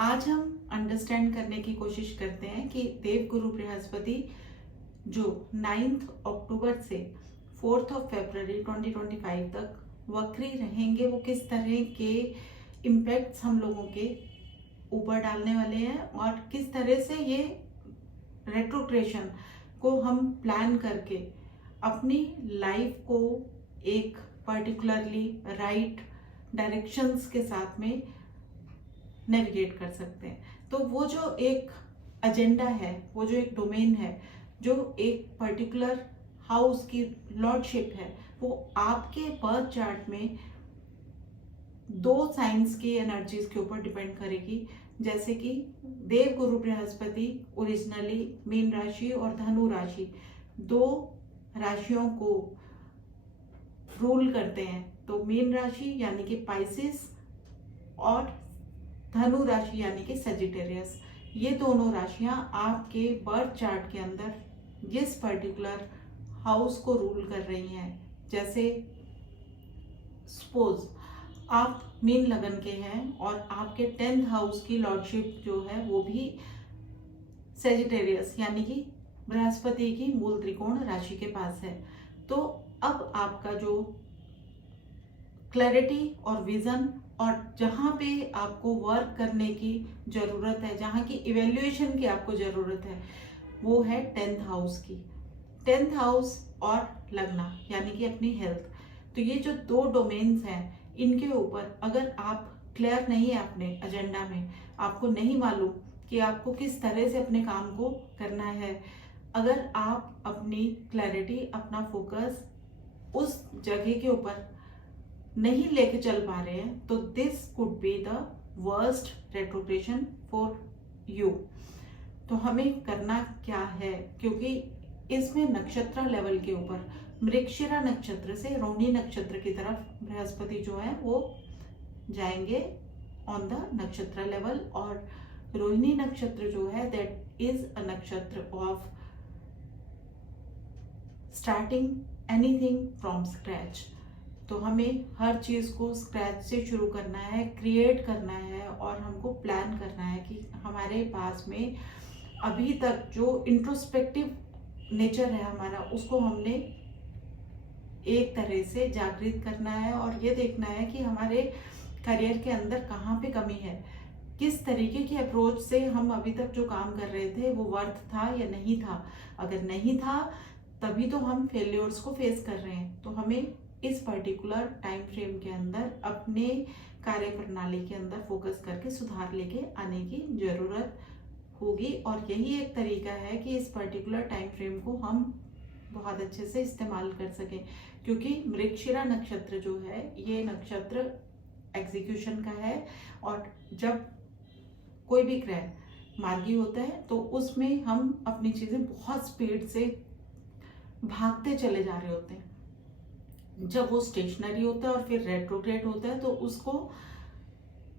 आज हम अंडरस्टैंड करने की कोशिश करते हैं कि देवगुरु बृहस्पति जो 9 अक्टूबर से 4 फरवरी 2025 तक वक्री रहेंगे, वो किस तरह के इम्पैक्ट्स हम लोगों के ऊपर डालने वाले हैं और किस तरह से ये रेट्रोग्रेशन को हम प्लान करके अपनी लाइफ को एक पर्टिकुलरली राइट डायरेक्शंस के साथ में नेविगेट कर सकते हैं। तो वो जो एक एजेंडा है, वो जो एक डोमेन है, जो एक पर्टिकुलर हाउस की लॉर्डशिप है, वो आपके बर्थ चार्ट में दो साइंस की एनर्जीज के ऊपर डिपेंड करेगी। जैसे कि देव गुरु बृहस्पति ओरिजिनली मीन राशि और धनु राशि दो राशियों को रूल करते हैं। तो मीन राशि यानी कि पाइसिस और धनु राशि यानी कि सजिटेरियस, ये दोनों राशियां आपके बर्थ चार्ट के अंदर जिस पर्टिकुलर हाउस को रूल कर रही हैं। जैसे सपोज आप मीन लगन के हैं और आपके 10th हाउस की लॉर्डशिप जो है वो भी सेजिटेरियस यानी कि बृहस्पति की मूल त्रिकोण राशि के पास है। तो अब आपका जो क्लैरिटी और विजन और जहाँ पे आपको वर्क करने की ज़रूरत है, जहाँ की इवेल्युएशन की आपको ज़रूरत है, वो है 10th हाउस की। 10th हाउस और लगना यानी कि अपनी हेल्थ। तो ये जो दो डोमेन्स हैं, इनके ऊपर अगर आप क्लियर नहीं है अपने एजेंडा में, आपको नहीं मालूम कि आपको किस तरह से अपने काम को करना है, अगर आप अपनी क्लैरिटी, अपना फोकस उस जगह के ऊपर नहीं लेके चल पा रहे हैं, तो this could be the worst retrogression for you. तो हमें करना क्या है, क्योंकि इसमें नक्षत्र लेवल के ऊपर मृगशिरा नक्षत्र से रोहिणी नक्षत्र की तरफ बृहस्पति जो है वो जाएंगे ऑन द नक्षत्र लेवल। और रोहिणी नक्षत्र जो है दैट इज अ नक्षत्र of starting anything from scratch. तो हमें हर चीज़ को स्क्रैच से शुरू करना है, क्रिएट करना है और हमको प्लान करना है कि हमारे पास में अभी तक जो इंट्रोस्पेक्टिव नेचर है हमारा, उसको हमने एक तरह से जागृत करना है और ये देखना है कि हमारे करियर के अंदर कहाँ पे कमी है, किस तरीके की अप्रोच से हम अभी तक जो काम कर रहे थे वो वर्थ था या नहीं था। अगर नहीं था तभी तो हम फेल्योर्स को फेस कर रहे हैं। तो हमें इस पर्टिकुलर टाइम फ्रेम के अंदर अपने कार्य प्रणाली के अंदर फोकस करके सुधार लेके आने की जरूरत होगी। और यही एक तरीका है कि इस पर्टिकुलर टाइम फ्रेम को हम बहुत अच्छे से इस्तेमाल कर सकें, क्योंकि मृगशिरा नक्षत्र जो है ये नक्षत्र एग्जीक्यूशन का है। और जब कोई भी ग्रह मार्गी होता है तो उसमें हम अपनी चीज़ें बहुत स्पीड से भागते चले जा रहे होते हैं। जब वो स्टेशनरी होता है और फिर रेट्रोग्रेड होता है तो उसको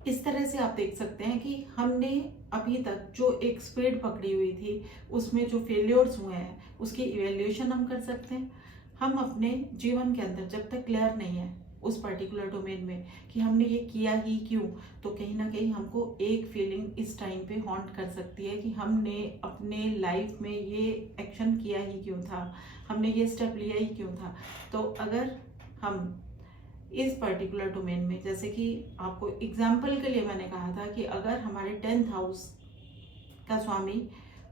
इस तरह से आप देख सकते हैं कि हमने अभी तक जो एक स्पीड पकड़ी हुई थी उसमें जो फेलियर्स हुए हैं उसकी इवेल्युएशन हम कर सकते हैं। हम अपने जीवन के अंदर जब तक क्लियर नहीं है उस पर्टिकुलर डोमेन में कि हमने ये किया ही क्यों, तो कहीं ना कहीं हमको एक फीलिंग इस टाइम पे हॉन्ट कर सकती है कि हमने अपने लाइफ में ये एक्शन किया ही क्यों था, हमने ये स्टेप लिया ही क्यों था। तो अगर हम इस पर्टिकुलर डोमेन में, जैसे कि आपको एग्जाम्पल के लिए मैंने कहा था कि अगर हमारे 10th हाउस का स्वामी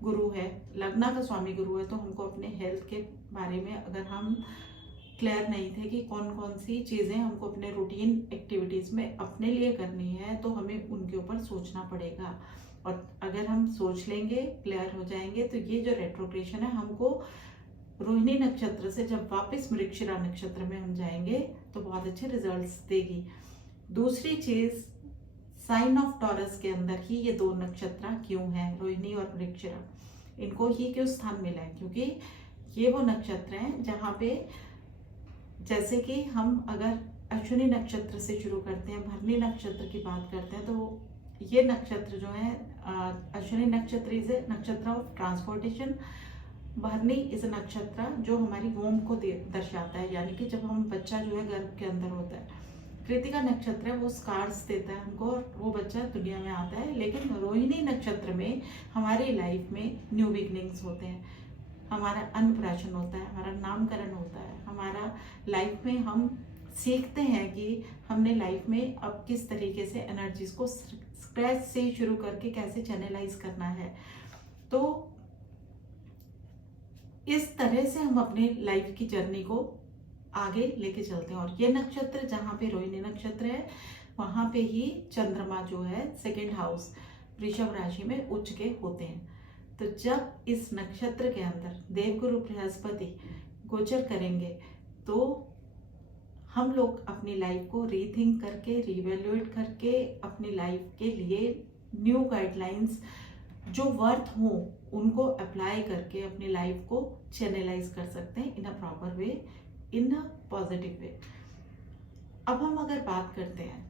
गुरु है, लग्ना का स्वामी गुरु है, तो हमको अपने हेल्थ के बारे में अगर हम क्लियर नहीं थे कि कौन कौन सी चीज़ें हमको अपने रूटीन एक्टिविटीज़ में अपने लिए करनी है, तो हमें उनके ऊपर सोचना पड़ेगा। और अगर हम सोच लेंगे, क्लियर हो जाएंगे, तो ये जो रेट्रोग्रेशन है हमको रोहिणी नक्षत्र से जब वापस मृगशिरा नक्षत्र में हम जाएंगे तो बहुत अच्छे रिजल्ट्स देगी। दूसरी चीज, साइन ऑफ टॉरस के अंदर ही ये दो नक्षत्र क्यों हैं, रोहिणी और मृगशिरा, इनको ही क्यों स्थान मिला है, क्योंकि ये वो नक्षत्र हैं जहाँ पे जैसे कि हम अगर अश्विनी नक्षत्र से शुरू करते हैं, भरणी नक्षत्र की बात करते हैं, तो ये नक्षत्र जो है अश्विनी नक्षत्र इज ए नक्षत्र ऑफ ट्रांसपोर्टेशन, भरणी इस नक्षत्र जो हमारी वोम को दर्शाता है, यानी कि जब हम बच्चा जो है गर्भ के अंदर होता है। कृतिका नक्षत्र है वो स्कार्स देता है हमको और वो बच्चा दुनिया में आता है। लेकिन रोहिणी नक्षत्र में हमारी लाइफ में न्यू बिगनिंग्स होते हैं, हमारा अन्नप्राशन होता है, हमारा नामकरण होता है, हमारा लाइफ में हम सीखते हैं कि हमने लाइफ में अब किस तरीके से एनर्जीज को स्क्रैच से शुरू करके कैसे चैनलाइज करना है। तो इस तरह से हम अपने लाइफ की जर्नी को आगे लेके चलते हैं। और ये नक्षत्र जहाँ पे रोहिणी नक्षत्र है वहाँ पे ही चंद्रमा जो है सेकंड हाउस वृषभ राशि में उच्च के होते हैं। तो जब इस नक्षत्र के अंदर देवगुरु बृहस्पति गोचर करेंगे तो हम लोग अपनी लाइफ को रीथिंक करके रिवैल्यूएट करके अपनी लाइफ के लिए न्यू गाइडलाइंस जो वर्थ हो उनको अप्लाई करके अपनी लाइफ को चैनलाइज कर सकते हैं इन a proper way, in a positive way. अब हम अगर बात करते हैं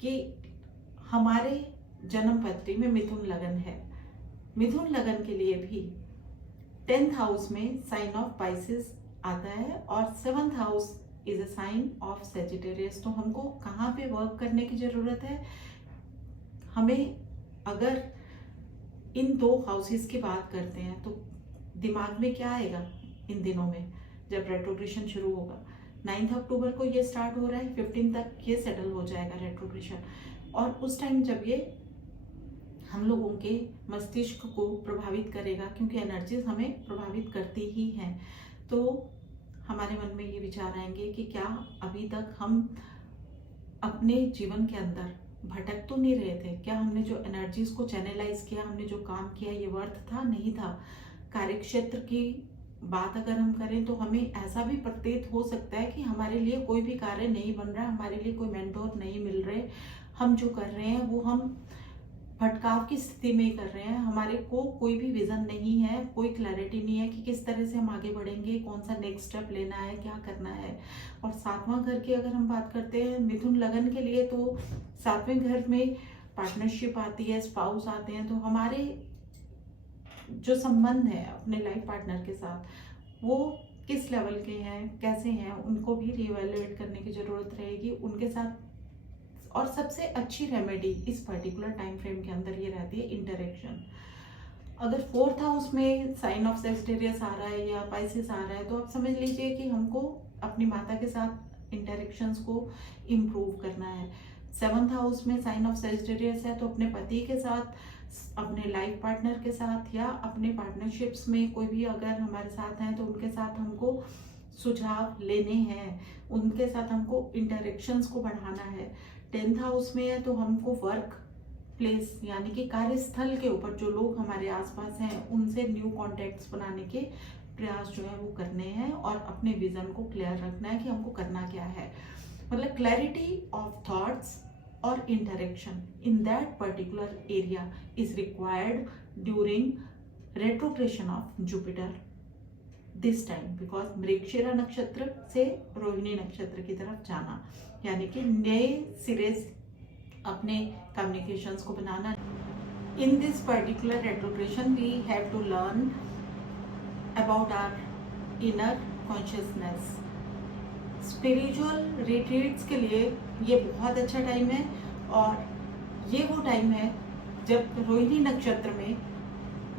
कि हमारे जन्म पत्री में मिथुन लगन है, मिथुन लगन के लिए भी 10th हाउस में साइन ऑफ पाइसेस आता है और 7th house is a sign of Sagittarius. तो हमको कहाँ पे वर्क करने की जरूरत है? हमें अगर इन दो हाउसेस की बात करते हैं तो दिमाग में क्या आएगा इन दिनों में जब रेट्रोग्रेशन शुरू होगा? 9 अक्टूबर को ये स्टार्ट हो रहा है, 15 तक ये सेटल हो जाएगा रेट्रोग्रेशन। और उस टाइम जब ये हम लोगों के मस्तिष्क को प्रभावित करेगा, क्योंकि एनर्जीज हमें प्रभावित करती ही हैं, तो हमारे मन में ये विचार आएंगे कि क्या अभी तक हम अपने जीवन के अंदर भटक तो नहीं रहे थे? क्या हमने जो एनर्जीज को चैनलाइज किया, हमने जो काम किया, ये वर्थ था नहीं था? कार्यक्षेत्र की बात अगर हम करें तो हमें ऐसा भी प्रतीत हो सकता है कि हमारे लिए कोई भी कार्य नहीं बन रहा, हमारे लिए कोई मेंटोर नहीं मिल रहे, हम जो कर रहे हैं वो हम भटकाव की स्थिति में ही कर रहे हैं, हमारे को कोई भी विजन नहीं है, कोई क्लैरिटी नहीं है कि किस तरह से हम आगे बढ़ेंगे, कौन सा नेक्स्ट स्टेप लेना है, क्या करना है। और 7वां घर की अगर हम बात करते हैं मिथुन लगन के लिए तो 7वें घर में पार्टनरशिप आती है, स्पाउस आते हैं। तो हमारे जो संबंध है अपने लाइफ पार्टनर के साथ वो किस लेवल के हैं, कैसे हैं, उनको भी रिएवैल्यूएट करने की जरूरत रहेगी उनके साथ। और सबसे अच्छी रेमेडी इस पर्टिकुलर टाइम फ्रेम के अंदर ये रहती है इंटरेक्शन। अगर 4th हाउस में साइन ऑफ सेजिटेरियस आ रहा है या पाइसेस आ रहा है तो आप समझ लीजिए कि हमको अपनी माता के साथ इंटरेक्शंस को इम्प्रूव करना है। 7th हाउस में साइन ऑफ सेजिटेरियस है तो अपने पति के साथ, अपने लाइफ पार्टनर के साथ या अपने पार्टनरशिप्स में कोई भी अगर हमारे साथ हैं तो उनके साथ हमको सुझाव लेने हैं, उनके साथ हमको इंटरेक्शंस को बढ़ाना है। 10th हाउस में है तो हमको वर्क प्लेस यानी कि कार्यस्थल के ऊपर जो लोग हमारे आसपास हैं उनसे न्यू कॉन्टेक्ट्स बनाने के प्रयास जो है वो करने हैं और अपने विजन को क्लियर रखना है कि हमको करना क्या है। मतलब क्लैरिटी ऑफ थॉट्स और interaction in that particular area is required during retrogression of Jupiter this time, because Mrigashira नक्षत्र से रोहिणी नक्षत्र की तरफ जाना यानी कि नए सिरे अपने कम्युनिकेशंस को बनाना। In this particular retrogression we have to learn about our inner consciousness. Spiritual retreats के लिए ये बहुत अच्छा टाइम है और ये वो टाइम है जब रोहिणी नक्षत्र में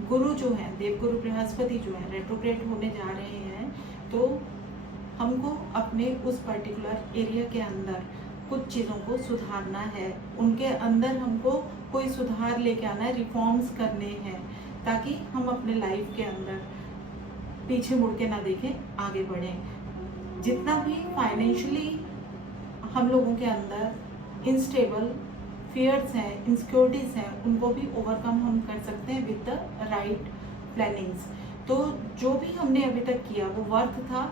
गुरु जो है, देवगुरु बृहस्पति जो है रेट्रोग्रेड होने जा रहे हैं। तो हमको अपने उस पर्टिकुलर एरिया के अंदर कुछ चीज़ों को सुधारना है, उनके अंदर हमको कोई सुधार लेके आना है, रिफॉर्म्स करने हैं ताकि हम अपने लाइफ के अंदर पीछे मुड़ के ना देखें, आगे बढ़ें। जितना भी फाइनेंशियली हम लोगों के अंदर इनस्टेबल फियर्स हैं, इनसिक्योरिटीज हैं, उनको भी ओवरकम हम कर सकते हैं विद द राइट प्लानिंग्स। तो जो भी हमने अभी तक किया वो वर्थ था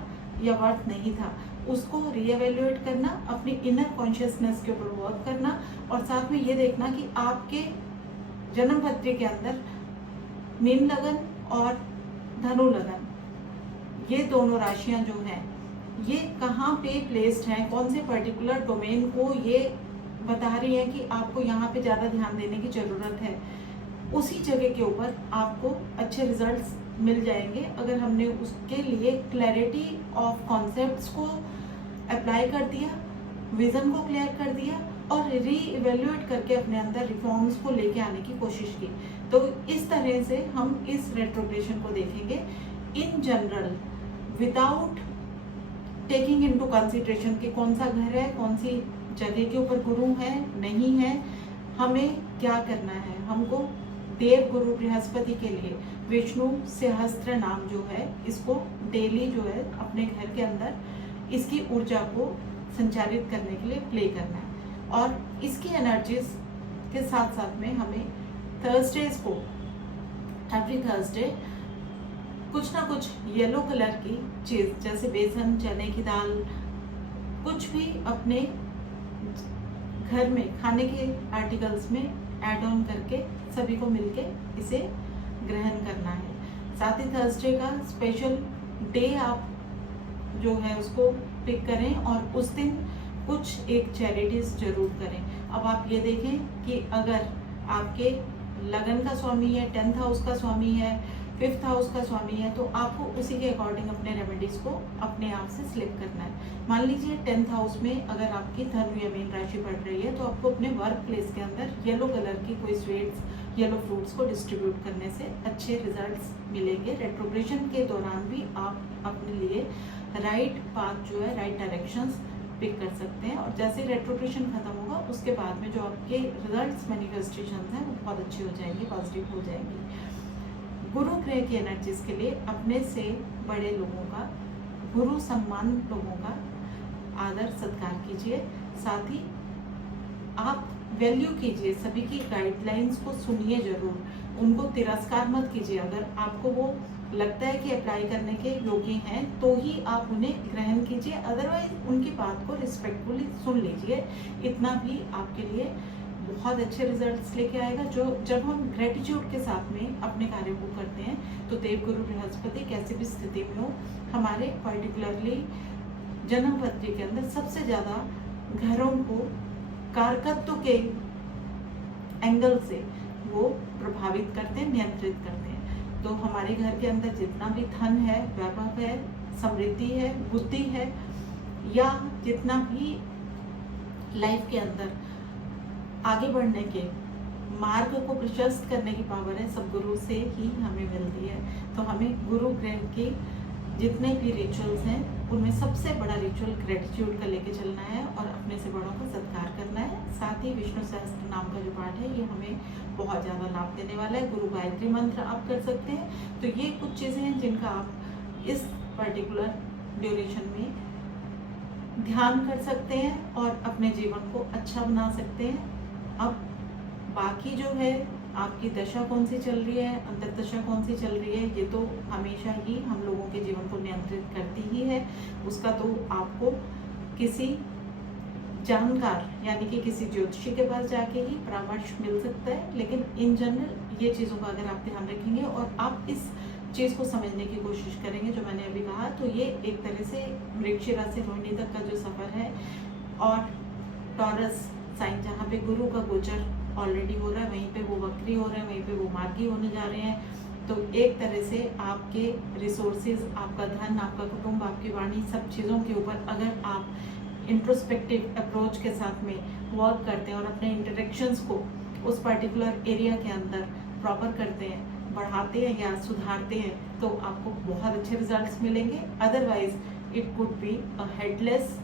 या वर्थ नहीं था, उसको रीएवैल्यूएट करना, अपनी इनर कॉन्शियसनेस के ऊपर वर्क करना और साथ में ये देखना कि आपके जन्म पत्री के अंदर मीन लगन और धनु लगन ये दोनों राशियां जो हैं ये कहाँ पे प्लेस्ड हैं, कौन से पर्टिकुलर डोमेन को ये बता रही है कि आपको यहाँ पे ज़्यादा ध्यान देने की ज़रूरत है। उसी जगह के ऊपर आपको अच्छे रिजल्ट्स मिल जाएंगे अगर हमने उसके लिए क्लैरिटी ऑफ कॉन्सेप्ट्स को अप्लाई कर दिया विजन को क्लियर कर दिया और री इवेल्युएट करके अपने अंदर रिफॉर्म्स को लेके आने की कोशिश की। तो इस तरह से हम इस रेट्रोग्रेशन को देखेंगे in general, without taking into consideration कि कौन सा घर है, कौन सी जगह के ऊपर गुरु है नहीं है, हमें क्या करना है। हमको देव गुरु बृहस्पति के लिए विष्णु सहस्त्र नाम जो है इसको डेली जो है अपने घर के अंदर इसकी ऊर्जा को संचारित करने के लिए प्ले करना है। और इसकी एनर्जीज के साथ साथ में हमें थर्सडेज को, एवरी थर्सडे कुछ ना कुछ येलो कलर की चीज जैसे बेसन, चने की दाल, कुछ भी अपने घर में खाने के आर्टिकल्स में ऐड ऑन करके सभी को मिलके इसे ग्रहण करना है। साथ ही थर्सडे का स्पेशल डे आप जो है उसको पिक करें और उस दिन कुछ एक चैरिटीज जरूर करें। अब आप ये देखें कि अगर आपके लगन का स्वामी है, 10th हाउस का स्वामी है, 5th हाउस का स्वामी है, तो आपको उसी के अकॉर्डिंग अपने रेमेडीज को अपने आप से सिलेक्ट करना है। मान लीजिए 10th हाउस में अगर आपकी धनु या मीन राशि बढ़ रही है तो आपको अपने वर्क प्लेस के अंदर येलो कलर की कोई स्वीट्स, येलो फ्रूट्स को डिस्ट्रीब्यूट करने से अच्छे रिजल्ट्स मिलेंगे। रेट्रोग्रेशन के दौरान भी आप अपने लिए राइट पाथ जो है, राइट डायरेक्शंस पिक कर सकते हैं। और जैसे रेट्रोग्रेशन खत्म होगा उसके बाद में जो आपके रिजल्ट्स मैनिफेस्टेशन हैं वो बहुत अच्छे हो जाएंगे, पॉजिटिव हो जाएंगे। गुरु ग्रह की एनर्जीज के लिए अपने से बड़े लोगों का, गुरु सम्मान लोगों का आदर सत्कार कीजिए। साथ ही आप वैल्यू कीजिए, सभी की गाइडलाइंस को सुनिए जरूर, उनको तिरस्कार मत कीजिए। अगर आपको वो लगता है कि अप्लाई करने के योग्य हैं तो ही आप उन्हें ग्रहण कीजिए, अदरवाइज उनकी बात को रिस्पेक्टफुली सुन लीजिए। इतना भी आपके लिए बहुत अच्छे रिजल्ट्स लेके आएगा। जो जब हम ग्रेटिट्यूड के साथ में अपने कार्य को करते हैं तो देवगुरु बृहस्पति कैसी भी स्थिति में हो, हमारे पर्टिकुलरली जन्म पत्री के अंदर सबसे ज़्यादा घरों को कारकत्व के एंगल से वो प्रभावित करते हैं, नियंत्रित करते हैं। तो हमारे घर के अंदर जितना भी धन है, वैभव है, समृद्धि है, बुद्धि है, या जितना भी लाइफ के अंदर आगे बढ़ने के मार्ग को प्रशस्त करने की पावर है, सब गुरु से ही हमें मिलती है। तो हमें गुरु ग्रह के जितने भी रिचुअल्स हैं उनमें सबसे बड़ा रिचुअल ग्रेटिट्यूड का लेके चलना है और अपने से बड़ों का सत्कार करना है। साथ ही विष्णु सहस्त्र नाम का जो पाठ है ये हमें बहुत ज़्यादा लाभ देने वाला है। गुरु गायत्री मंत्र आप कर सकते हैं। तो ये कुछ चीज़ें हैं जिनका आप इस पर्टिकुलर ड्यूरेशन में ध्यान कर सकते हैं और अपने जीवन को अच्छा बना सकते हैं। अब बाकी जो है आपकी दशा कौन सी चल रही है, अंतर्दशा कौन सी चल रही है, ये तो हमेशा ही हम लोगों के जीवन को नियंत्रित करती ही है। उसका तो आपको किसी जानकार यानी कि किसी ज्योतिषी के पास जाके ही परामर्श मिल सकता है। लेकिन इन जनरल ये चीज़ों का अगर आप ध्यान रखेंगे और आप इस चीज़ को समझने की कोशिश करेंगे जो मैंने अभी कहा, तो ये एक तरह से मृगशिरा से रोहिणी तक का जो सफ़र है और टॉरस साइन जहाँ पे गुरु का गोचर ऑलरेडी हो रहा है, वहीं पे वो वक्री हो रहे हैं, वहीं पे वो मार्गी होने जा रहे हैं। तो एक तरह से आपके रिसोर्सेज, आपका धन, आपका कुटुंब, आपकी वाणी, सब चीज़ों के ऊपर अगर आप इंट्रोस्पेक्टिव अप्रोच के साथ में वर्क करते हैं और अपने इंटरेक्शंस को उस पर्टिकुलर एरिया के अंदर प्रॉपर करते हैं, बढ़ाते हैं या सुधारते हैं, तो आपको बहुत अच्छे रिजल्ट्स मिलेंगे। Otherwise it could be a headless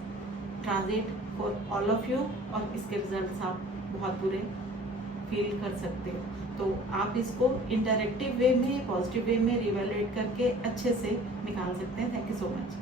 transit for all of you और इसके रिजल्ट्स आप बहुत बुरे फील कर सकते हो। तो आप इसको इंटरेक्टिव वे में, पॉजिटिव वे में रिवैल्यूएट करके अच्छे से निकाल सकते हैं। Thank you so much.